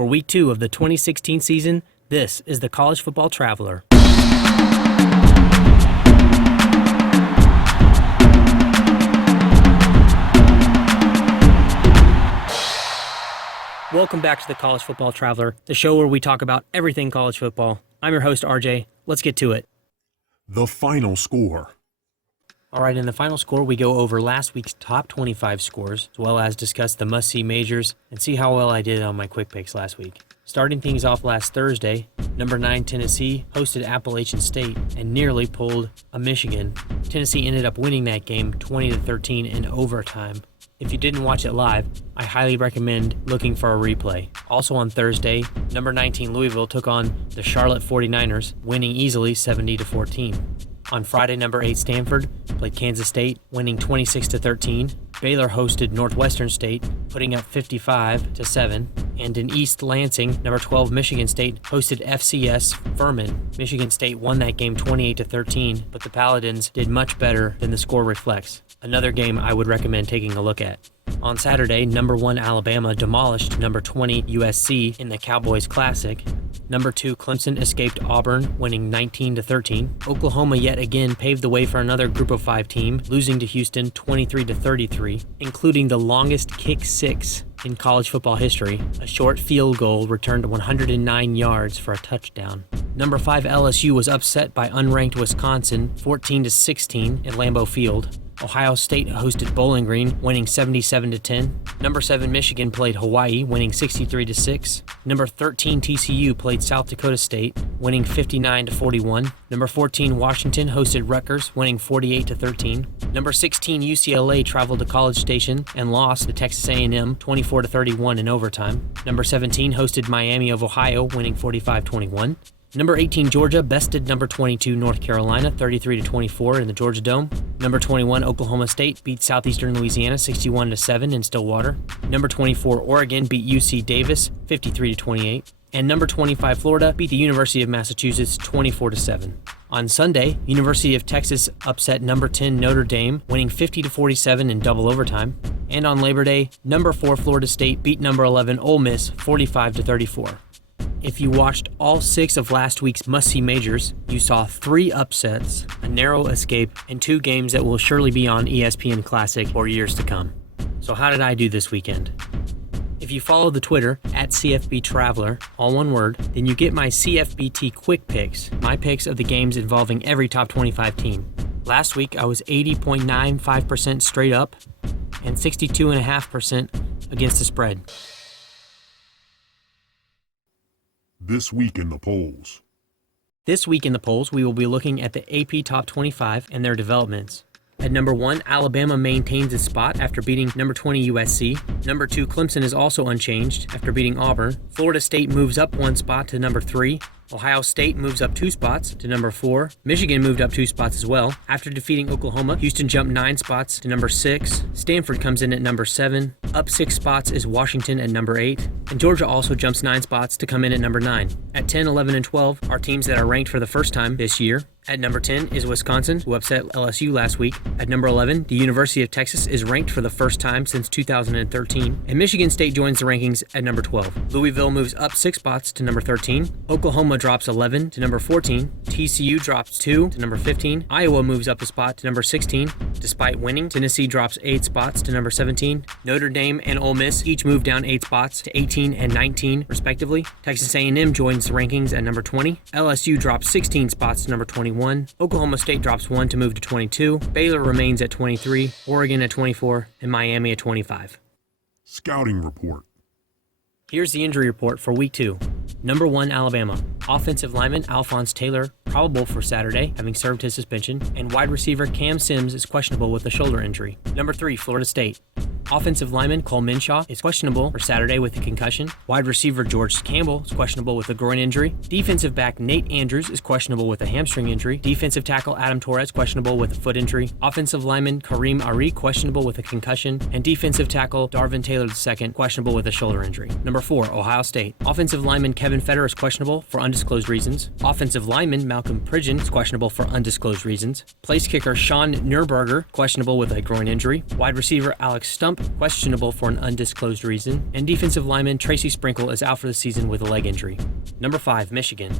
For Week 2 of the 2016 season, this is the College Football Traveler. Welcome back to the College Football Traveler, the show where we talk about everything college football. I'm your host, RJ. Let's get to it. The final score. All right, in the final score, we go over last week's top 25 scores, as well as discuss the must-see majors and see how well I did on my quick picks last week. Starting things off last Thursday, number 9 Tennessee hosted Appalachian State and nearly pulled a Michigan. Tennessee ended up winning that game 20-13 in overtime. If you didn't watch it live, I highly recommend looking for a replay. Also on Thursday, number 19 Louisville took on the Charlotte 49ers, winning easily 70-14. On Friday, number 8 Stanford played Kansas State, winning 26-13. Baylor hosted Northwestern State, putting up 55-7. And in East Lansing, number 12 Michigan State hosted FCS Furman. Michigan State won that game 28-13, but the Paladins did much better than the score reflects. Another game I would recommend taking a look at. On Saturday, number 1 Alabama demolished number 20 USC in the Cowboys Classic. Number 2 Clemson escaped Auburn, winning 19-13. Oklahoma yet again paved the way for another Group of 5 team, losing to Houston 23-33, including the longest kick six in college football history. A short field goal returned 109 yards for a touchdown. Number 5 LSU was upset by unranked Wisconsin 14-16 at Lambeau Field. Ohio State hosted Bowling Green, winning 77-10. Number 7 Michigan played Hawaii, winning 63-6. Number 13 TCU played South Dakota State, winning 59-41. Number 14 Washington hosted Rutgers, winning 48-13. Number 16 UCLA traveled to College Station and lost to Texas A&M 24-31 in overtime. Number 17 hosted Miami of Ohio, winning 45-21. Number 18 Georgia bested number 22 North Carolina 33-24 in the Georgia Dome. Number 21 Oklahoma State beat Southeastern Louisiana 61-7 in Stillwater. Number 24 Oregon beat UC Davis 53-28. And number 25 Florida beat the University of Massachusetts 24-7. On Sunday, University of Texas upset number 10 Notre Dame, winning 50-47 in double overtime. And on Labor Day, number 4 Florida State beat number 11 Ole Miss 45-34. If you watched all 6 of last week's must-see majors, you saw 3 upsets, a narrow escape, and 2 games that will surely be on ESPN Classic for years to come. So how did I do this weekend? If you follow the Twitter, @CFBTraveler, all one word, then you get my CFBT Quick Picks, my picks of the games involving every top 25 team. Last week, I was 80.95% straight up and 62.5% against the spread. This week in the polls. This week in the polls, we will be looking at the AP Top 25 and their developments. At number 1, Alabama maintains its spot after beating number 20 USC. Number 2, Clemson is also unchanged after beating Auburn. Florida State moves up 1 spot to number 3. Ohio State moves up 2 spots to number 4. Michigan moved up 2 spots as well. After defeating Oklahoma, Houston jumped 9 spots to number 6. Stanford comes in at number 7. Up 6 spots is Washington at number 8. And Georgia also jumps 9 spots to come in at number 9. At 10, 11, and 12 are teams that are ranked for the first time this year. At number 10 is Wisconsin, who upset LSU last week. At number 11, the University of Texas is ranked for the first time since 2013. And Michigan State joins the rankings at number 12. Louisville moves up 6 spots to number 13. Oklahoma drops 11 to number 14. TCU drops 2 to number 15. Iowa moves up a spot to number 16. Despite winning, Tennessee drops 8 spots to number 17. Notre Dame and Ole Miss each move down 8 spots to 18 and 19, respectively. Texas A&M joins the rankings at number 20. LSU drops 16 spots to number 21. Oklahoma State drops 1 to move to 22. Baylor remains at 23. Oregon at 24. And Miami at 25. Scouting report. Here's the injury report for Week 2. Number 1, Alabama. Offensive lineman Alphonse Taylor, probable for Saturday, having served his suspension, and wide receiver Cam Sims is questionable with a shoulder injury. Number 3, Florida State. Offensive lineman Cole Minshaw is questionable for Saturday with a concussion. Wide receiver George Campbell is questionable with a groin injury. Defensive back Nate Andrews is questionable with a hamstring injury. Defensive tackle Adam Torres questionable with a foot injury. Offensive lineman Kareem Ari questionable with a concussion. And defensive tackle Darvin Taylor II questionable with a shoulder injury. Number 4, Ohio State. Offensive lineman Kevin Fetter is questionable for undisclosed reasons. Offensive lineman Malcolm Pridgeon is questionable for undisclosed reasons. Place kicker Sean Nurberger questionable with a groin injury. Wide receiver Alex Stump Thorpe, questionable for an undisclosed reason, and defensive lineman Tracy Sprinkle is out for the season with a leg injury. Number 5, Michigan.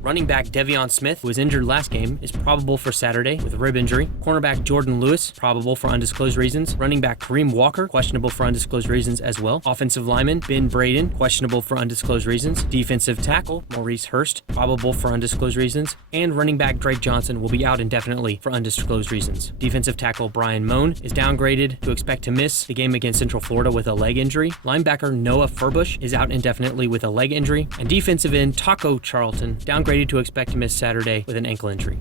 Running back Devion Smith, who was injured last game, is probable for Saturday with a rib injury. Cornerback Jordan Lewis, probable for undisclosed reasons. Running back Kareem Walker, questionable for undisclosed reasons as well. Offensive lineman Ben Braden, questionable for undisclosed reasons. Defensive tackle Maurice Hurst, probable for undisclosed reasons. And running back Drake Johnson will be out indefinitely for undisclosed reasons. Defensive tackle Brian Moan is downgraded to expect to miss the game against Central Florida with a leg injury. Linebacker Noah Furbush is out indefinitely with a leg injury. And defensive end Taco Charlton, downgraded to expect to miss Saturday with an ankle injury.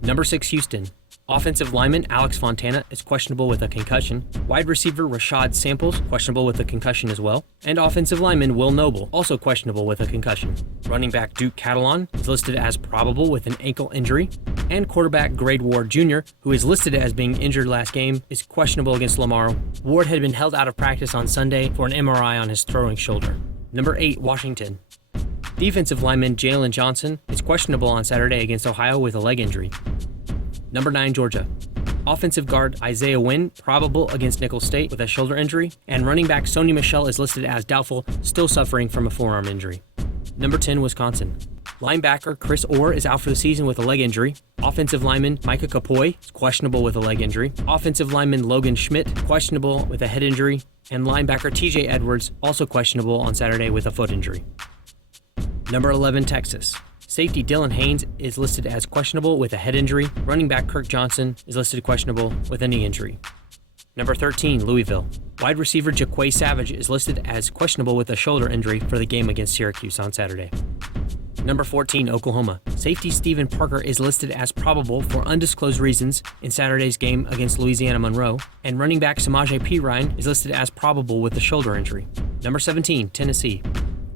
Number 6, Houston. Offensive lineman Alex Fontana is questionable with a concussion. Wide receiver Rashad Samples, questionable with a concussion as well. And offensive lineman Will Noble, also questionable with a concussion. Running back Duke Catalon is listed as probable with an ankle injury. And quarterback Grade Ward Jr., who is listed as being injured last game, is questionable against Lamar. Ward had been held out of practice on Sunday for an MRI on his throwing shoulder. Number 8, Washington. Defensive lineman Jalen Johnson is questionable on Saturday against Ohio with a leg injury. Number 9, Georgia. Offensive guard Isaiah Wynn, probable against Nicholls State with a shoulder injury. And running back Sony Michel is listed as doubtful, still suffering from a forearm injury. Number 10, Wisconsin. Linebacker Chris Orr is out for the season with a leg injury. Offensive lineman Micah Kapoy is questionable with a leg injury. Offensive lineman Logan Schmidt, questionable with a head injury. And linebacker TJ Edwards, also questionable on Saturday with a foot injury. Number 11, Texas. Safety Dylan Haynes is listed as questionable with a head injury. Running back Kirk Johnson is listed questionable with a knee injury. Number 13, Louisville. Wide receiver Jaquay Savage is listed as questionable with a shoulder injury for the game against Syracuse on Saturday. Number 14, Oklahoma. Safety Stephen Parker is listed as probable for undisclosed reasons in Saturday's game against Louisiana Monroe. And running back Samaje Perine is listed as probable with a shoulder injury. Number 17, Tennessee.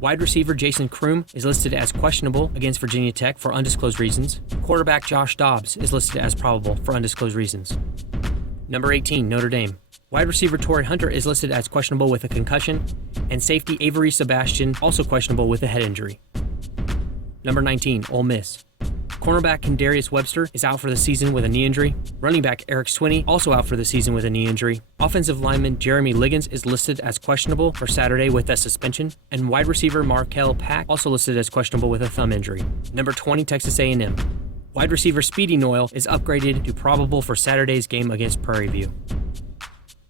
Wide receiver Jason Kroom is listed as questionable against Virginia Tech for undisclosed reasons. Quarterback Josh Dobbs is listed as probable for undisclosed reasons. Number 18, Notre Dame. Wide receiver Torrey Hunter is listed as questionable with a concussion, and safety Avery Sebastian also questionable with a head injury. Number 19, Ole Miss. Cornerback Kendarius Webster is out for the season with a knee injury. Running back Eric Swinney also out for the season with a knee injury. Offensive lineman Jeremy Liggins is listed as questionable for Saturday with a suspension. And wide receiver Markel Pack also listed as questionable with a thumb injury. Number 20, Texas A&M. Wide receiver Speedy Noyle is upgraded to probable for Saturday's game against Prairie View.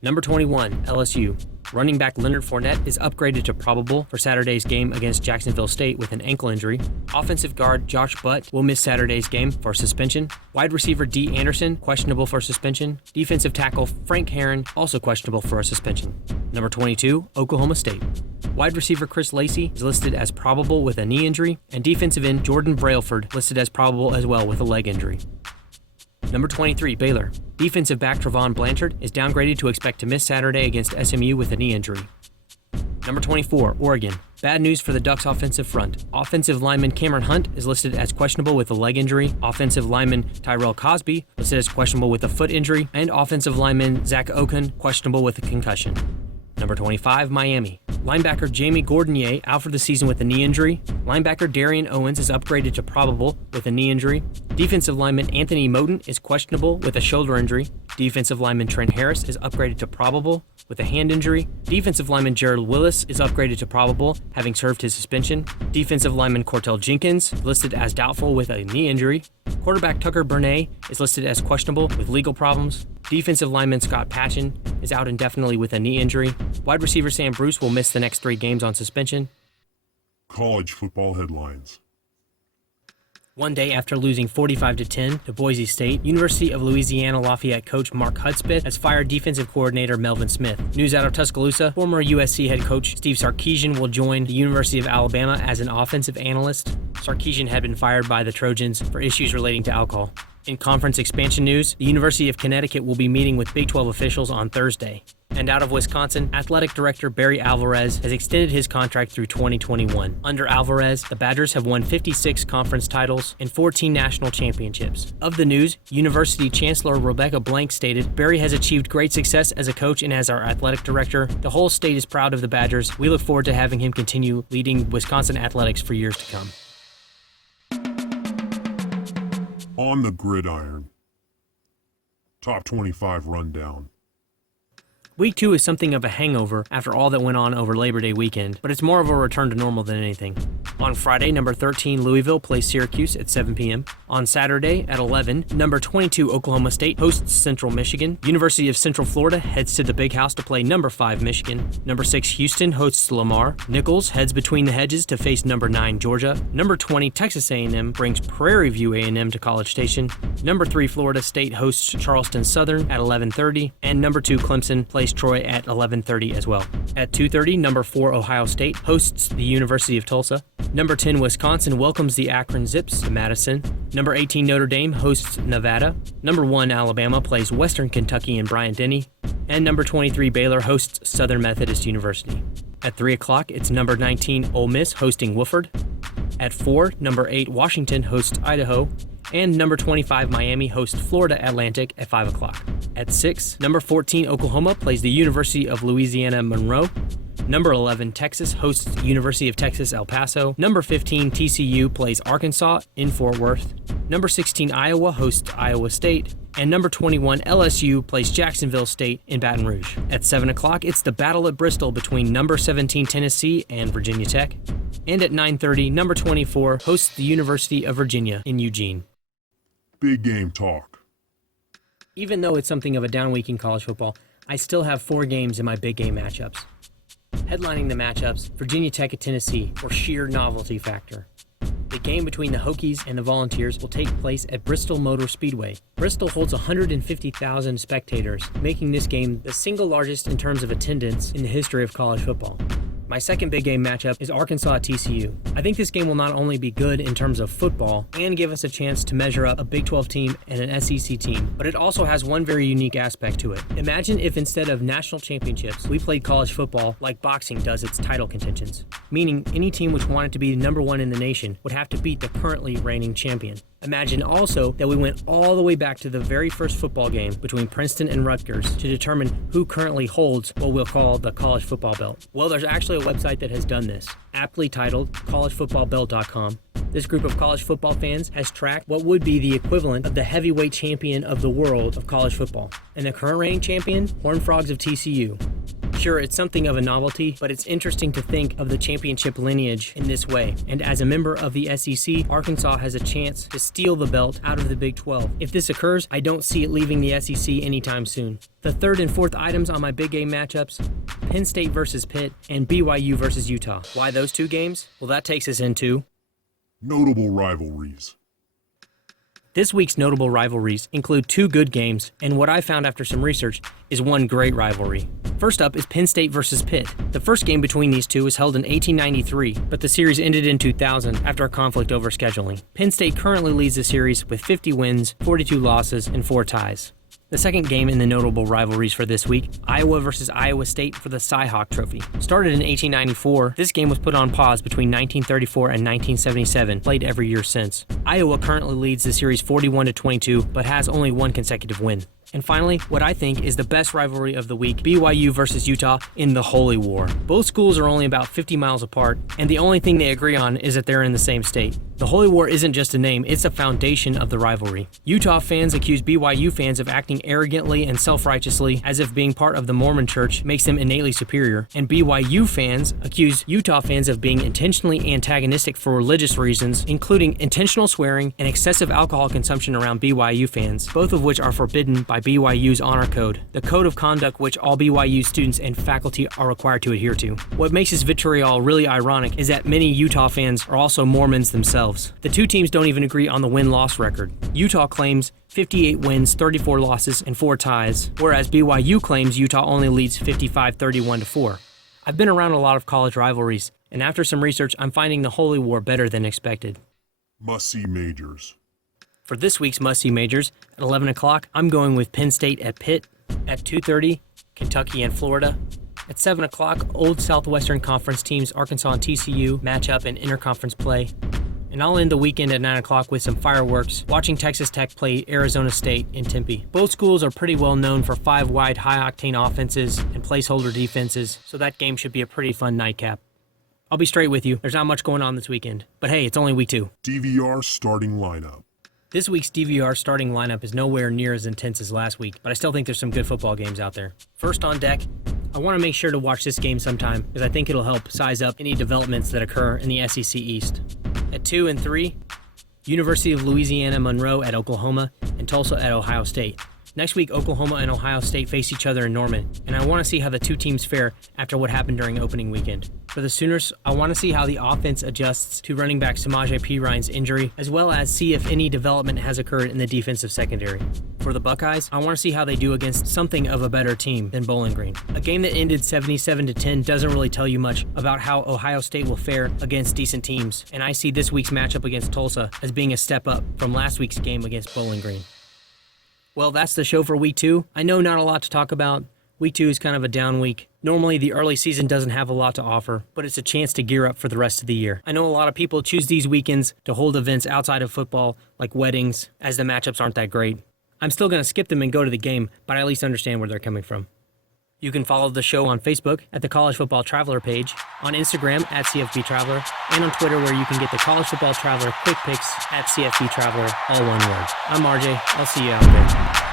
Number 21, LSU. Running back Leonard Fournette is upgraded to probable for Saturday's game against Jacksonville State with an ankle injury. Offensive guard Josh Butt will miss Saturday's game for suspension. Wide receiver D. Anderson, questionable for suspension. Defensive tackle Frank Herron, also questionable for a suspension. Number 22, Oklahoma State. Wide receiver Chris Lacey is listed as probable with a knee injury. And defensive end Jordan Brailford listed as probable as well with a leg injury. Number 23, Baylor. Defensive back Travon Blanchard is downgraded to expect to miss Saturday against SMU with a knee injury. Number 24, Oregon. Bad news for the Ducks offensive front. Offensive lineman Cameron Hunt is listed as questionable with a leg injury. Offensive lineman Tyrell Cosby listed as questionable with a foot injury. And offensive lineman Zach Okun questionable with a concussion. Number 25, Miami. Linebacker Jamie Gordonier out for the season with a knee injury. Linebacker Darian Owens is upgraded to probable with a knee injury. Defensive lineman Anthony Moten is questionable with a shoulder injury. Defensive lineman Trent Harris is upgraded to probable with a hand injury. Defensive lineman Gerald Willis is upgraded to probable, having served his suspension. Defensive lineman Cortel Jenkins listed as doubtful with a knee injury. Quarterback Tucker Bernay is listed as questionable with legal problems. Defensive lineman Scott Patchen is out indefinitely with a knee injury. Wide receiver Sam Bruce will miss the next 3 games on suspension. College football headlines. One day after losing 45-10 to Boise State, University of Louisiana Lafayette coach Mark Hudspeth has fired defensive coordinator Melvin Smith. News out of Tuscaloosa, former USC head coach Steve Sarkisian will join the University of Alabama as an offensive analyst. Sarkisian had been fired by the Trojans for issues relating to alcohol. In conference expansion news, the University of Connecticut will be meeting with Big 12 officials on Thursday. And out of Wisconsin, athletic director Barry Alvarez has extended his contract through 2021. Under Alvarez, the Badgers have won 56 conference titles and 14 national championships. Of the news, University Chancellor Rebecca Blank stated, "Barry has achieved great success as a coach and as our athletic director. The whole state is proud of the Badgers. We look forward to having him continue leading Wisconsin athletics for years to come." On the gridiron. Top 25 rundown. Week 2 is something of a hangover after all that went on over Labor Day weekend, but it's more of a return to normal than anything. On Friday, number 13 Louisville plays Syracuse at 7 p.m. On Saturday at 11, number 22 Oklahoma State hosts Central Michigan. University of Central Florida heads to the Big House to play number 5 Michigan. Number 6 Houston hosts Lamar. Nichols heads between the hedges to face number 9 Georgia. Number 20 Texas A&M brings Prairie View A&M to College Station. Number 3 Florida State hosts Charleston Southern at 11:30, and number 2 Clemson plays Troy at 11:30 as well. At 2:30, number 4 Ohio State hosts the University of Tulsa. Number 10 Wisconsin welcomes the Akron Zips to Madison. Number 18 Notre Dame hosts Nevada. Number 1 Alabama plays Western Kentucky in Bryant-Denny. And number 23 Baylor hosts Southern Methodist University. At 3 o'clock, it's number 19 Ole Miss hosting Wofford. At 4, number 8 Washington hosts Idaho. And number 25 Miami hosts Florida Atlantic at 5 o'clock. At 6, number 14 Oklahoma plays the University of Louisiana Monroe. Number 11 Texas hosts the University of Texas El Paso. Number 15 TCU plays Arkansas in Fort Worth. Number 16 Iowa hosts Iowa State. And number 21 LSU plays Jacksonville State in Baton Rouge. At 7 o'clock, it's the battle at Bristol between number 17 Tennessee and Virginia Tech. And at 9:30, number 24 hosts the University of Virginia in Eugene. Big game talk. Even though it's something of a down week in college football, I still have 4 games in my big game matchups. Headlining the matchups, Virginia Tech at Tennessee for sheer novelty factor. The game between the Hokies and the Volunteers will take place at Bristol Motor Speedway. Bristol holds 150,000 spectators, making this game the single largest in terms of attendance in the history of college football. My second big game matchup is Arkansas at TCU. I think this game will not only be good in terms of football and give us a chance to measure up a Big 12 team and an SEC team, but it also has one very unique aspect to it. Imagine if instead of national championships, we played college football like boxing does its title contentions, meaning any team which wanted to be number 1 in the nation would have to beat the currently reigning champion. Imagine also that we went all the way back to the very first football game between Princeton and Rutgers to determine who currently holds what we'll call the college football belt. Well, there's actually a website that has done this, aptly titled collegefootballbelt.com. This group of college football fans has tracked what would be the equivalent of the heavyweight champion of the world of college football. And the current reigning champion, Horned Frogs of TCU. Sure, it's something of a novelty, but it's interesting to think of the championship lineage in this way. And as a member of the SEC, Arkansas has a chance to steal the belt out of the Big 12. If this occurs, I don't see it leaving the SEC anytime soon. The third and fourth items on my big game matchups, Penn State versus Pitt and BYU versus Utah. Why those 2 games? Well, that takes us into Notable rivalries. This week's notable rivalries include 2 good games, and what I found after some research is one great rivalry. First up is Penn State versus Pitt. The first game between these two was held in 1893, but the series ended in 2000 after a conflict over scheduling. Penn State currently leads the series with 50 wins, 42 losses, and 4 ties. The second game in the notable rivalries for this week, Iowa versus Iowa State for the Cy-Hawk Trophy. Started in 1894, this game was put on pause between 1934 and 1977, played every year since. Iowa currently leads the series 41-22, but has only 1 consecutive win. And finally, what I think is the best rivalry of the week, BYU versus Utah in the Holy War. Both schools are only about 50 miles apart, and the only thing they agree on is that they're in the same state. The Holy War isn't just a name, it's a foundation of the rivalry. Utah fans accuse BYU fans of acting arrogantly and self-righteously as if being part of the Mormon church makes them innately superior, and BYU fans accuse Utah fans of being intentionally antagonistic for religious reasons, including intentional swearing and excessive alcohol consumption around BYU fans, both of which are forbidden by BYU's honor code, the code of conduct which all BYU students and faculty are required to adhere to. What makes this vitriol really ironic is that many Utah fans are also Mormons themselves. The 2 teams don't even agree on the win-loss record. Utah claims 58 wins, 34 losses, and 4 ties, whereas BYU claims Utah only leads 55-31-4. I've been around a lot of college rivalries, and after some research, I'm finding the Holy War better than expected. Must-see majors. For this week's must-see majors, at 11 o'clock, I'm going with Penn State at Pitt. At 2:30, Kentucky and Florida. At 7 o'clock, Old Southwestern Conference teams Arkansas and TCU match up in interconference play. And I'll end the weekend at 9 o'clock with some fireworks, watching Texas Tech play Arizona State in Tempe. Both schools are pretty well known for 5-wide high-octane offenses and placeholder defenses, so that game should be a pretty fun nightcap. I'll be straight with you, there's not much going on this weekend. But hey, it's only week 2. DVR starting lineup. This week's DVR starting lineup is nowhere near as intense as last week, but I still think there's some good football games out there. First on deck, I want to make sure to watch this game sometime because I think it'll help size up any developments that occur in the SEC East. At 2 and 3, University of Louisiana Monroe at Oklahoma and Tulsa at Ohio State. Next week, Oklahoma and Ohio State face each other in Norman, and I want to see how the two teams fare after what happened during opening weekend. For the Sooners, I want to see how the offense adjusts to running back Samaje Perine's injury, as well as see if any development has occurred in the defensive secondary. For the Buckeyes, I want to see how they do against something of a better team than Bowling Green. A game that ended 77-10 doesn't really tell you much about how Ohio State will fare against decent teams, and I see this week's matchup against Tulsa as being a step up from last week's game against Bowling Green. Well, that's the show for Week 2. I know not a lot to talk about. Week 2 is kind of a down week. Normally, the early season doesn't have a lot to offer, but it's a chance to gear up for the rest of the year. I know a lot of people choose these weekends to hold events outside of football, like weddings, as the matchups aren't that great. I'm still going to skip them and go to the game, but I at least understand where they're coming from. You can follow the show on Facebook at the College Football Traveler page, on Instagram at CFB Traveler, and on Twitter where you can get the College Football Traveler quick picks at CFB Traveler, all one word. I'm RJ. I'll see you out there.